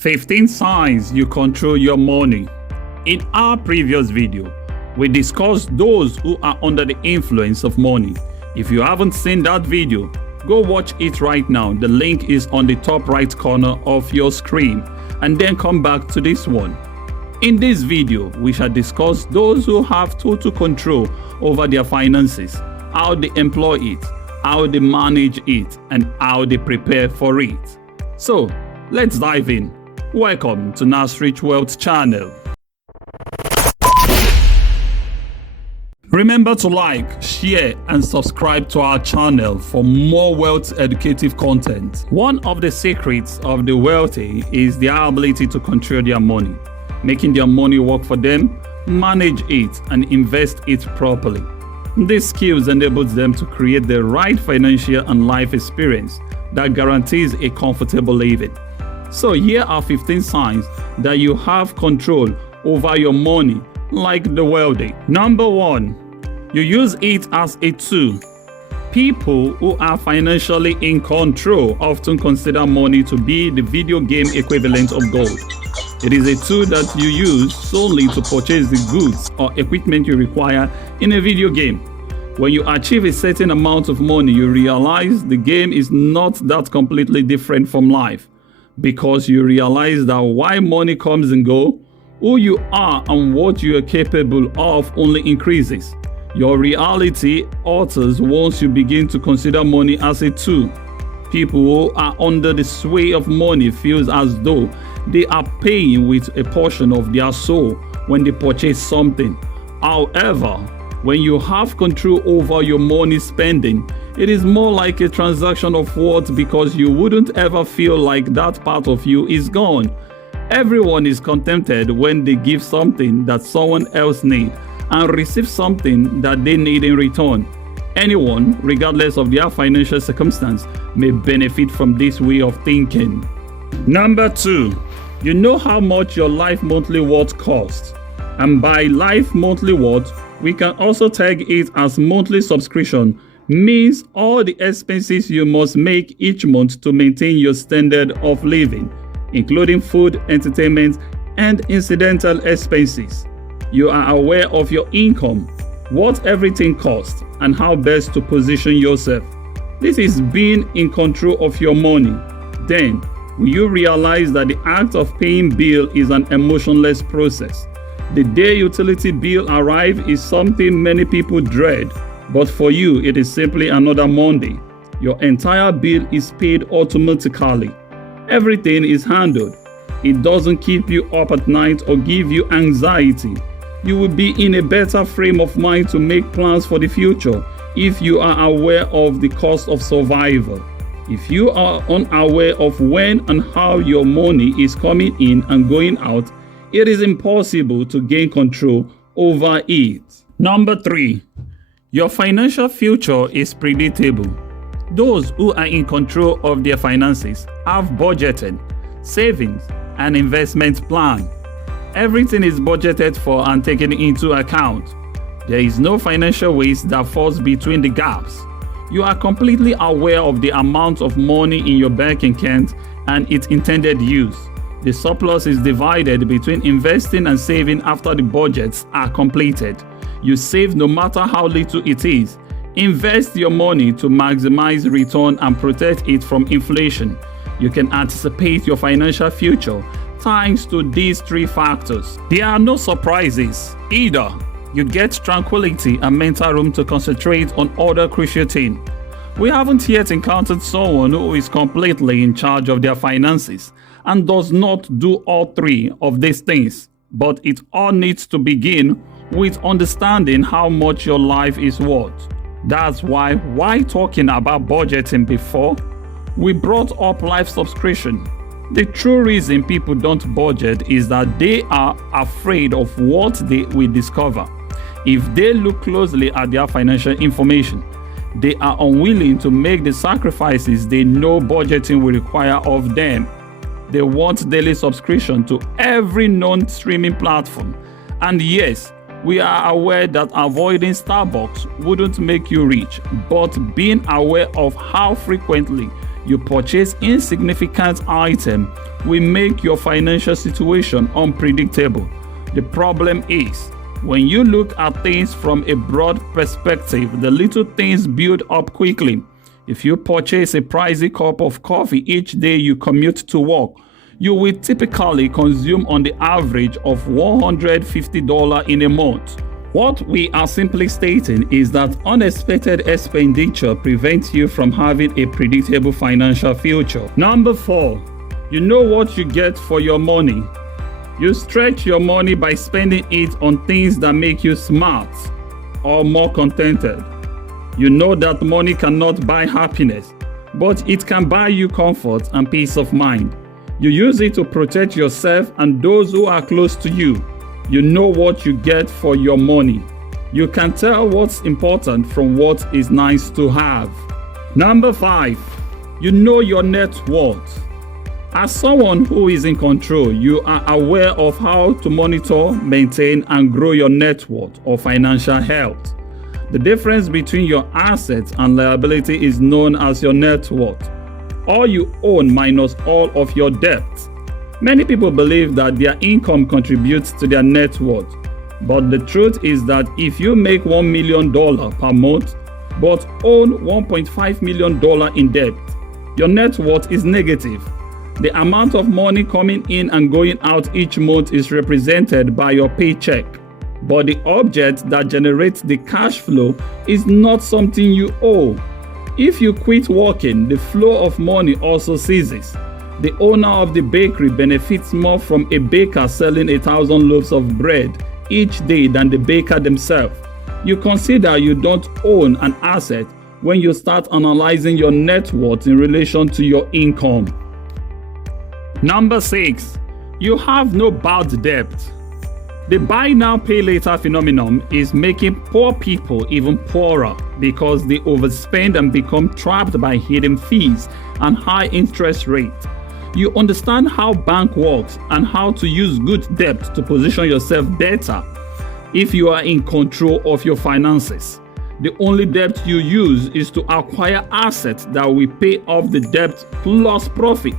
15 signs you control your money. In our previous video, we discussed those who are under the influence of money. If you haven't seen that video, go watch it right now. The link is on the top right corner of your screen, and then come back to this one. In this video, we shall discuss those who have total control over their finances, how they employ it, how they manage it, and how they prepare for it. So, let's dive in. Welcome to Nastrich Wealth channel. Remember to like, share, and subscribe to our channel for more wealth educative content. One of the secrets of the wealthy is their ability to control their money, making their money work for them, manage it, and invest it properly. These skills enables them to create the right financial and life experience that guarantees a comfortable living. So here are 15 signs that you have control over your money like the wealthy. Number 1, you use it as a tool. People who are financially in control often consider money to be the video game equivalent of gold. It is a tool that you use solely to purchase the goods or equipment you require in a video game. When you achieve a certain amount of money, you realize the game is not that completely different from life, because you realize that while money comes and goes, who you are and what you are capable of only increases. Your reality alters once you begin to consider money as a tool. People who are under the sway of money feel as though they are paying with a portion of their soul when they purchase something. However, when you have control over your money spending, it is more like a transaction of worth, because you wouldn't ever feel like that part of you is gone. Everyone is contented when they give something that someone else needs and receive something that they need in return. Anyone, regardless of their financial circumstance, may benefit from this way of thinking. Number 2, you know how much your life monthly worth costs. And by life monthly worth, we can also tag it as monthly subscription, means all the expenses you must make each month to maintain your standard of living, including food, entertainment, and incidental expenses. You are aware of your income, what everything costs, and how best to position yourself. This is being in control of your money. Then, will you realize that the act of paying bill is an emotionless process? The day utility bill arrives is something many people dread, but for you it is simply another Monday. Your entire bill is paid automatically. Everything is handled. It doesn't keep you up at night or give you anxiety. You will be in a better frame of mind to make plans for the future if you are aware of the cost of survival. If you are unaware of when and how your money is coming in and going out, it is impossible to gain control over it. Number 3, your financial future is predictable. Those who are in control of their finances have budgeted, savings, and investment plan. Everything is budgeted for and taken into account. There is no financial waste that falls between the gaps. You are completely aware of the amount of money in your bank account and its intended use. The surplus is divided between investing and saving after the budgets are completed. You save no matter how little it is. Invest your money to maximize return and protect it from inflation. You can anticipate your financial future thanks to these 3 factors. There are no surprises. Either you get tranquility and mental room to concentrate on other crucial things. We haven't yet encountered someone who is completely in charge of their finances and does not do all 3 of these things. But it all needs to begin with understanding how much your life is worth. That's why, while talking about budgeting before, we brought up life subscription. The true reason people don't budget is that they are afraid of what they will discover. If they look closely at their financial information, they are unwilling to make the sacrifices they know budgeting will require of them. They want daily subscription to every non-streaming platform. And yes, we are aware that avoiding Starbucks wouldn't make you rich, but being aware of how frequently you purchase insignificant items will make your financial situation unpredictable. The problem is, when you look at things from a broad perspective, the little things build up quickly. If you purchase a pricey cup of coffee each day you commute to work, you will typically consume on the average of $150 in a month. What we are simply stating is that unexpected expenditure prevents you from having a predictable financial future. Number 4, you know what you get for your money. You stretch your money by spending it on things that make you smart or more contented. You know that money cannot buy happiness, but it can buy you comfort and peace of mind. You use it to protect yourself and those who are close to you. You know what you get for your money. You can tell what's important from what is nice to have. Number 5, you know your net worth. As someone who is in control, you are aware of how to monitor, maintain, and grow your net worth or financial health. The difference between your assets and liability is known as your net worth. All you own minus all of your debt. Many people believe that their income contributes to their net worth. But the truth is that if you make $1 million per month but own $1.5 million in debt, your net worth is negative. The amount of money coming in and going out each month is represented by your paycheck. But the object that generates the cash flow is not something you owe. If you quit working, the flow of money also ceases. The owner of the bakery benefits more from a baker selling 1,000 loaves of bread each day than the baker themselves. You consider you don't own an asset when you start analyzing your net worth in relation to your income. Number 6, you have no bad debt. The buy now, pay later phenomenon is making poor people even poorer because they overspend and become trapped by hidden fees and high interest rates. You understand how bank works and how to use good debt to position yourself better. If you are in control of your finances, the only debt you use is to acquire assets that will pay off the debt plus profit.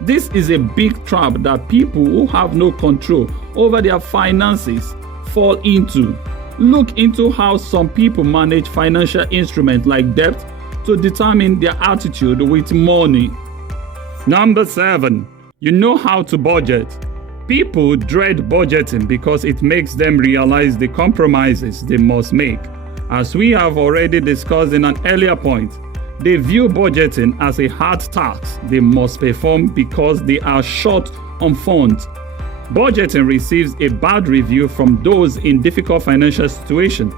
This is a big trap that people who have no control over their finances fall into. Look into how some people manage financial instruments like debt to determine their attitude with money. Number 7, you know how to budget. People dread budgeting because it makes them realize the compromises they must make. As we have already discussed in an earlier point, they view budgeting as a hard task they must perform because they are short on funds. Budgeting receives a bad review from those in difficult financial situations,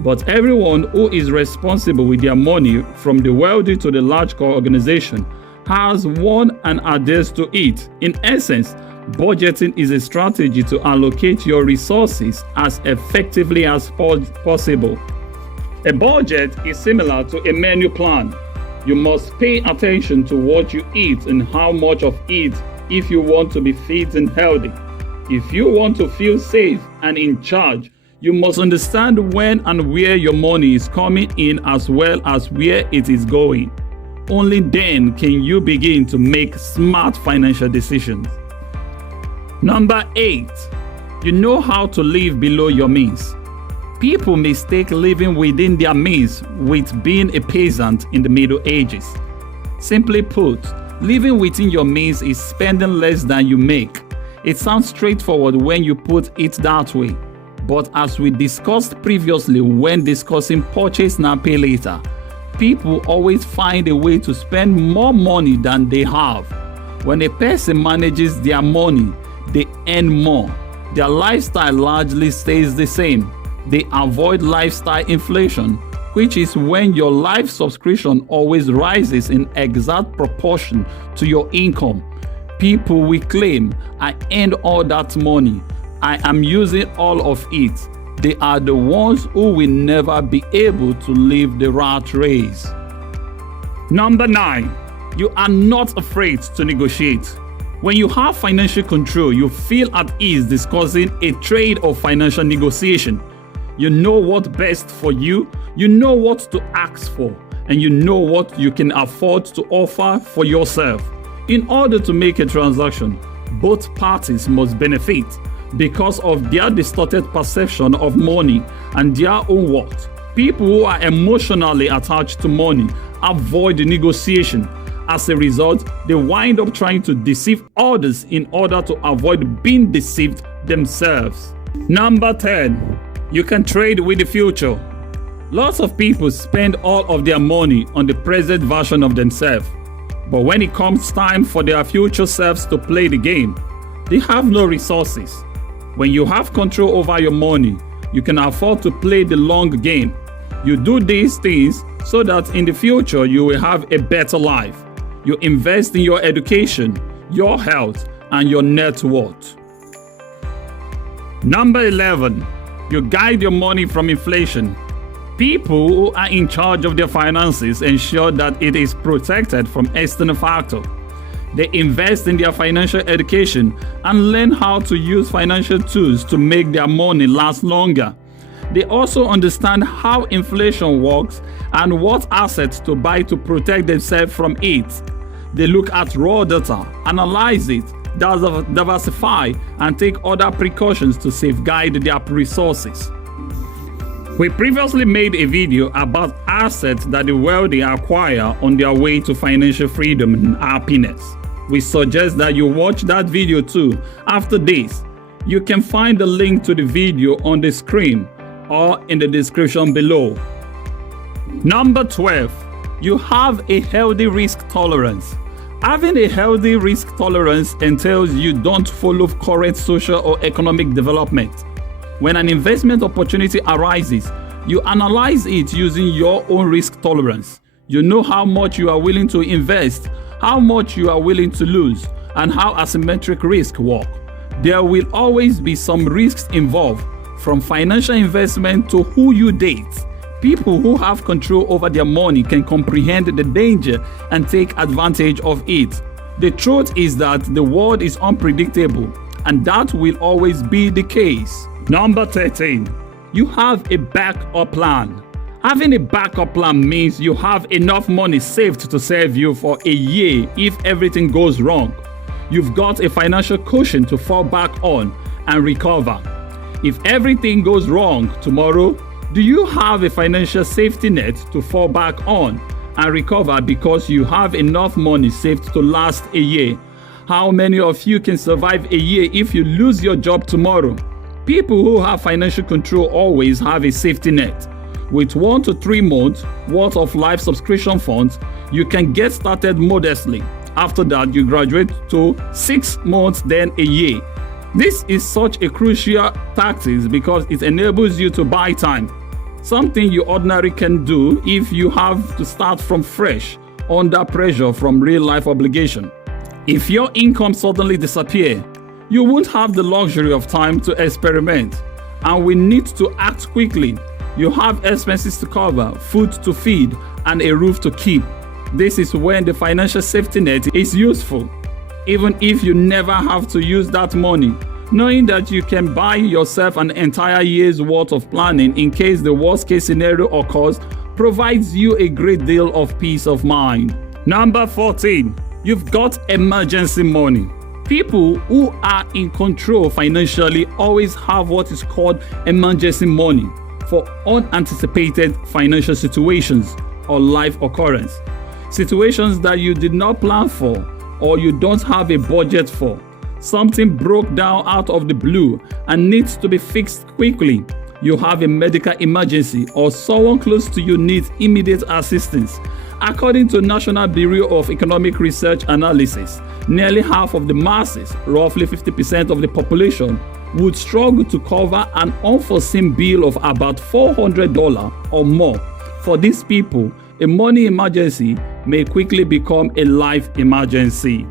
but everyone who is responsible with their money, from the wealthy to the large organization, has one and adheres to it. In essence, budgeting is a strategy to allocate your resources as effectively as possible. A budget is similar to a menu plan. You must pay attention to what you eat and how much of it if you want to be fit and healthy. If you want to feel safe and in charge, you must understand when and where your money is coming in as well as where it is going. Only then can you begin to make smart financial decisions. Number 8, you know how to live below your means. People mistake living within their means with being a peasant in the Middle Ages. Simply put, living within your means is spending less than you make. It sounds straightforward when you put it that way, but as we discussed previously when discussing purchase now, pay later, people always find a way to spend more money than they have. When a person manages their money, they earn more. Their lifestyle largely stays the same. They avoid lifestyle inflation, which is when your life subscription always rises in exact proportion to your income. People will claim, I earned all that money, I am using all of it. They are the ones who will never be able to leave the rat race. Number 9, you are not afraid to negotiate. When you have financial control, you feel at ease discussing a trade or financial negotiation. You know what's best for you, you know what to ask for, and you know what you can afford to offer for yourself. In order to make a transaction, both parties must benefit because of their distorted perception of money and their own worth. People who are emotionally attached to money avoid the negotiation. As a result, they wind up trying to deceive others in order to avoid being deceived themselves. Number 10. You can trade with the future. Lots of people spend all of their money on the present version of themselves. But when it comes time for their future selves to play the game, they have no resources. When you have control over your money, you can afford to play the long game. You do these things so that in the future you will have a better life. You invest in your education, your health, and your net worth. Number 11. You guide your money from inflation. People who are in charge of their finances ensure that it is protected from external factors. They invest in their financial education and learn how to use financial tools to make their money last longer. They also understand how inflation works and what assets to buy to protect themselves from it. They look at raw data, analyze it, diversify, and take other precautions to safeguard their resources. We previously made a video about assets that the wealthy acquire on their way to financial freedom and happiness. We suggest that you watch that video too. After this, you can find the link to the video on the screen or in the description below. Number 12. You have a healthy risk tolerance. Having a healthy risk tolerance entails you don't follow current social or economic development. When an investment opportunity arises, you analyze it using your own risk tolerance. You know how much you are willing to invest, how much you are willing to lose, and how asymmetric risk work. There will always be some risks involved, from financial investment to who you date. People who have control over their money can comprehend the danger and take advantage of it. The truth is that the world is unpredictable, and that will always be the case. Number 13. You have a backup plan. Having a backup plan means you have enough money saved to serve you for a year if everything goes wrong. You've got a financial cushion to fall back on and recover. If everything goes wrong tomorrow, do you have a financial safety net to fall back on and recover because you have enough money saved to last a year? How many of you can survive a year if you lose your job tomorrow? People who have financial control always have a safety net. With 1 to 3 months worth of life subscription funds, you can get started modestly. After that, you graduate to 6 months, then a year. This is such a crucial tactic because it enables you to buy time, something you ordinarily can do if you have to start from fresh under pressure from real life obligation. If your income suddenly disappears, you won't have the luxury of time to experiment, and we need to act quickly. You have expenses to cover, food to feed, and a roof to keep. This is when the financial safety net is useful. Even if you never have to use that money, knowing that you can buy yourself an entire year's worth of planning in case the worst case scenario occurs provides you a great deal of peace of mind. Number 14. You've got emergency money. People who are in control financially always have what is called emergency money for unanticipated financial situations or life occurrence. Situations that you did not plan for or you don't have a budget for. Something broke down out of the blue and needs to be fixed quickly. You have a medical emergency or someone close to you needs immediate assistance. According to National Bureau of Economic Research Analysis, nearly half of the masses, roughly 50% of the population, would struggle to cover an unforeseen bill of about $400 or more. For these people, a money emergency may quickly become a life emergency.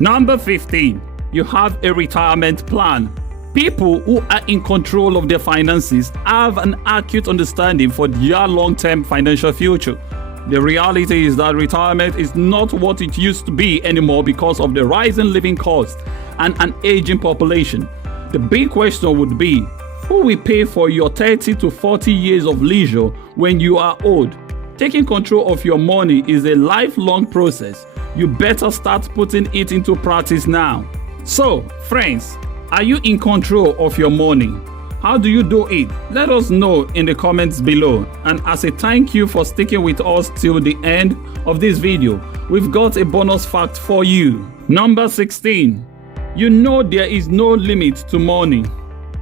Number 15. You have a retirement plan. People who are in control of their finances have an acute understanding for their long-term financial future. The reality is that retirement is not what it used to be anymore because of the rising living cost and an aging population. The big question would be, who will pay for your 30 to 40 years of leisure when you are old? taking control of your money is a lifelong process. You better start putting it into practice now. So, friends, are you in control of your money? How do you do it? Let us know in the comments below. And as a thank you for sticking with us till the end of this video, we've got a bonus fact for you. Number 16. You know there is no limit to money.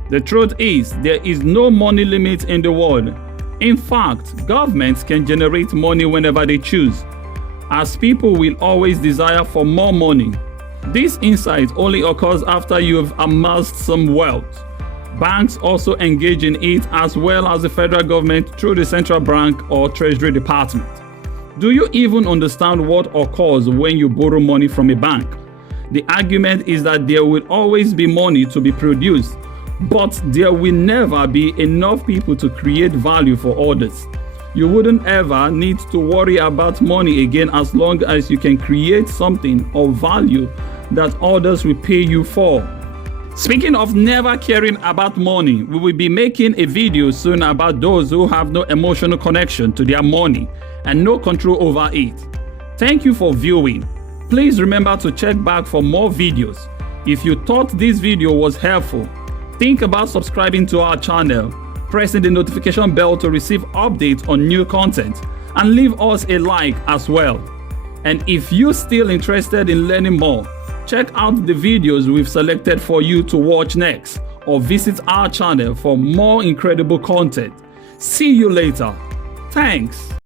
The truth is, there is no money limit in the world. In fact, governments can generate money whenever they choose, as people will always desire for more money. This insight only occurs after you have amassed some wealth. Banks also engage in it, as well as the federal government through the central bank or treasury department. Do you even understand what occurs when you borrow money from a bank? The argument is that there will always be money to be produced, but there will never be enough people to create value for others. You wouldn't ever need to worry about money again as long as you can create something of value that others will pay you for. Speaking of never caring about money, we will be making a video soon about those who have no emotional connection to their money and no control over it. Thank you for viewing. Please remember to check back for more videos. If you thought this video was helpful, think about subscribing to our channel, pressing the notification bell to receive updates on new content, and leave us a like as well. And if you're still interested in learning more, check out the videos we've selected for you to watch next, or visit our channel for more incredible content. See you later. Thanks.